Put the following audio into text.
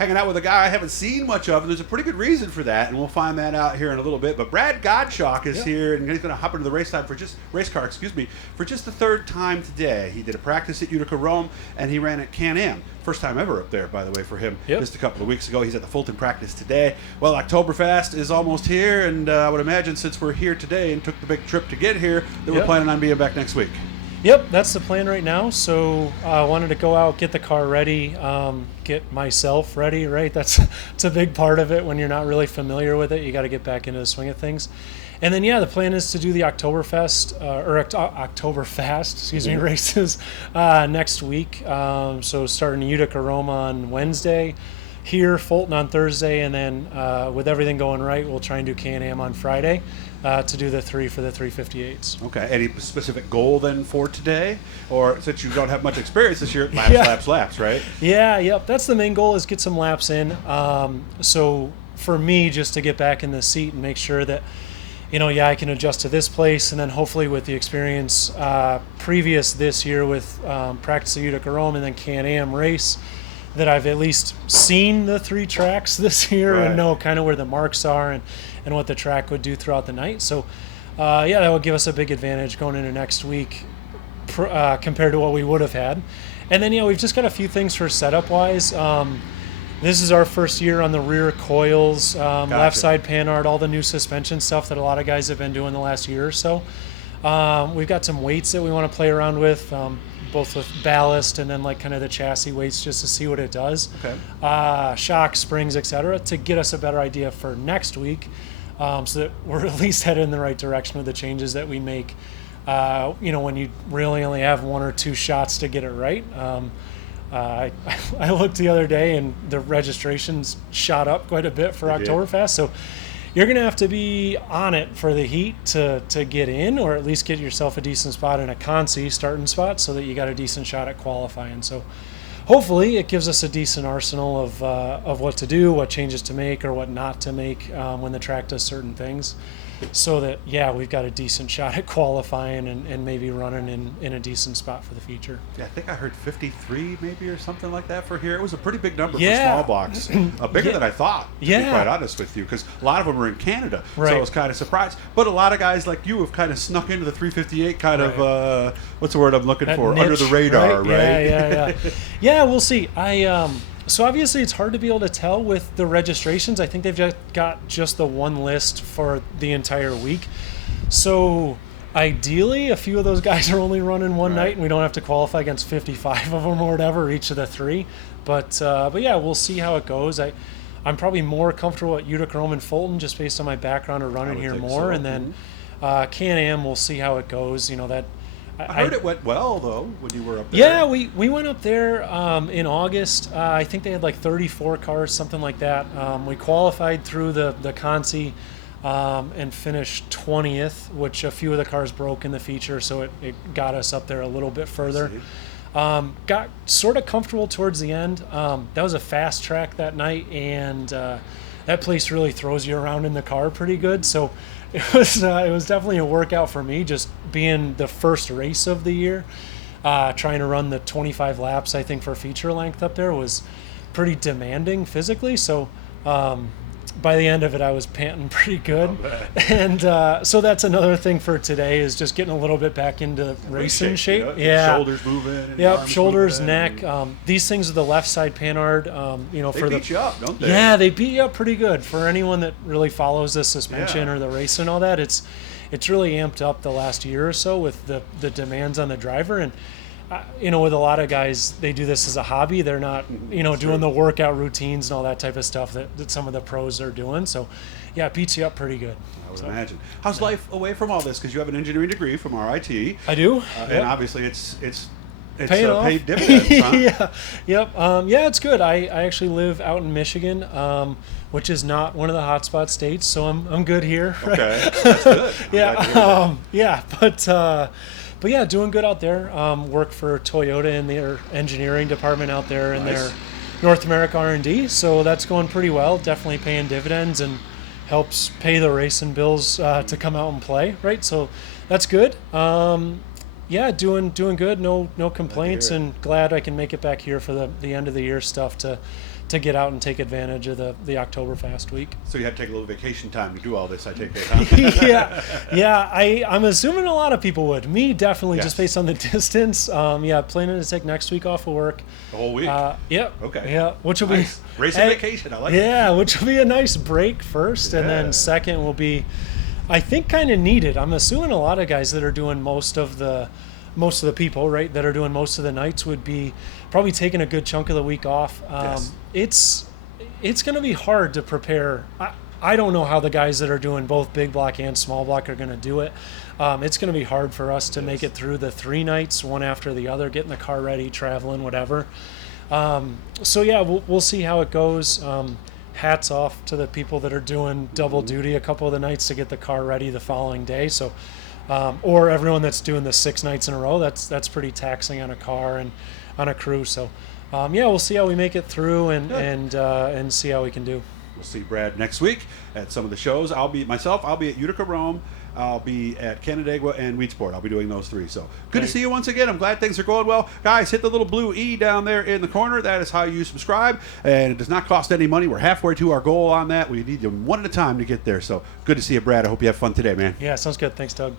hanging out with a guy I haven't seen much of, and there's a pretty good reason for that, and we'll find that out here in a little bit. But Brad Godshalk is here, and he's going to hop into the race car for just the third time today. He did a practice at Utica Rome, and he ran at Can-Am. First time ever up there, by the way, for him. Just a couple of weeks ago. He's at the Fulton practice today. Well, OktoberFAST is almost here, and I would imagine since we're here today and took the big trip to get here, that we're planning on being back next week. Yep, that's the plan right now. So I wanted to go out, get the car ready, get myself ready, right? It's a big part of it when you're not really familiar with it. You got to get back into the swing of things. And then, the plan is to do the OktoberFAST, races next week. So starting Utica Rome on Wednesday, here Fulton on Thursday, and then with everything going right, we'll try and do Can-Am on Friday to do the 3 for the 358s. Okay. Any specific goal then for today? Or since you don't have much experience this year, laps, right? Yep. That's the main goal, is get some laps in. So for me, just to get back in the seat and make sure that, I can adjust to this place, and then hopefully with the experience previous this year with practice at Utica Rome and then Can-Am race, that I've at least seen the 3 tracks this year and know kind of where the marks are and what the track would do throughout the night. So, that would give us a big advantage going into next week compared to what we would have had. And then, we've just got a few things for setup-wise. This is our first year on the rear coils, left side panhard, all the new suspension stuff that a lot of guys have been doing the last year or so. We've got some weights that we want to play around with, both with ballast and then kind of the chassis weights, just to see what it does. Okay. Shocks, springs, etc., to get us a better idea for next week, so that we're at least headed in the right direction with the changes that we make. When you really only have 1 or 2 shots to get it right. I looked the other day, and the registrations shot up quite a bit for OktoberFAST. So you're going to have to be on it for the heat to get in, or at least get yourself a decent spot in a consi starting spot, so that you got a decent shot at qualifying. So hopefully it gives us a decent arsenal of what to do, what changes to make or what not to make when the track does certain things, so that we've got a decent shot at qualifying and maybe running in a decent spot for the future. I think I heard 53 maybe or something like that for here. It was a pretty big number for small box, bigger than I thought, to be quite honest with you, because a lot of them are in Canada, so I was kind of surprised. But a lot of guys like you have kind of snuck into the 358 kind of what's the word I'm looking for, niche, under the radar, right? Yeah, we'll see. So obviously it's hard to be able to tell with the registrations. I think they've got just the one list for the entire week. So ideally, a few of those guys are only running one night, and we don't have to qualify against 55 of them or whatever, each of the 3. But we'll see how it goes. I'm probably more comfortable at Utica Rome and Fulton, just based on my background of running here more. And then Can-Am, we'll see how it goes. I heard it went well, though, when you were up there. Yeah, we went up there in August. I think they had 34 cars, something like that. We qualified through the Consi and finished 20th, which a few of the cars broke in the feature, so it got us up there a little bit further. Got sort of comfortable towards the end. That was a fast track that night, and that place really throws you around in the car pretty good. So it was definitely a workout for me, just being the first race of the year. Trying to run the 25 laps, I think, for feature length up there was pretty demanding physically. So by the end of it, I was panting pretty good. And so that's another thing for today, is just getting a little bit back into racing shape. Shoulders moving. Yep, shoulders, neck. These things are the left side panhard. They beat you up, don't they? Yeah, they beat you up pretty good. For anyone that really follows the suspension or the race and all that, it's really amped up the last year or so with the demands on the driver. And with a lot of guys, they do this as a hobby. They're not, doing the workout routines and all that type of stuff that some of the pros are doing. So, it beats you up pretty good. I would imagine. How's life away from all this? Because you have an engineering degree from RIT. I do. And obviously it's paid dividends, huh? It's good. I actually live out in Michigan, which is not one of the hotspot states, so I'm good here. Right? Okay, that's good. But yeah, doing good out there. Work for Toyota in their engineering department out there in their North America R&D. So that's going pretty well. Definitely paying dividends and helps pay the racing bills to come out and play. Right. So that's good. Doing good. No complaints, and glad I can make it back here for the end of the year stuff to to get out and take advantage of the OktoberFAST week. So you had to take a little vacation time to do all this, I take it, huh? yeah. I'm assuming a lot of people would. Me, definitely, Yes. just based on the distance. Planning to take next week off of work. The whole week? Yeah. Okay. Yeah, which will Nice. be Racing vacation, I like it. Yeah, which will be a nice break first, and Yeah. then second will be, I think, kind of needed. I'm assuming a lot of guys that are doing most of the people, right, that are doing most of the nights would be probably taking a good chunk of the week off. Yes. It's going to be hard to prepare. I don't know how the guys that are doing both big block and small block are going to do it. It's going to be hard for us to make it through the 3 nights, one after the other, getting the car ready, traveling, whatever. We'll see how it goes. Hats off to the people that are doing double duty a couple of the nights to get the car ready the following day. So, or everyone that's doing the 6 nights in a row. That's pretty taxing on a car and on a crew. So, we'll see how we make it through and see how we can do. We'll see Brad next week at some of the shows. I'll be at Utica, Rome. I'll be at Canandaigua and Weedsport. I'll be doing those 3. So good to see you once again. I'm glad things are going well. Guys, hit the little blue E down there in the corner. That is how you subscribe. And it does not cost any money. We're halfway to our goal on that. We need them one at a time to get there. So good to see you, Brad. I hope you have fun today, man. Yeah, sounds good. Thanks, Doug.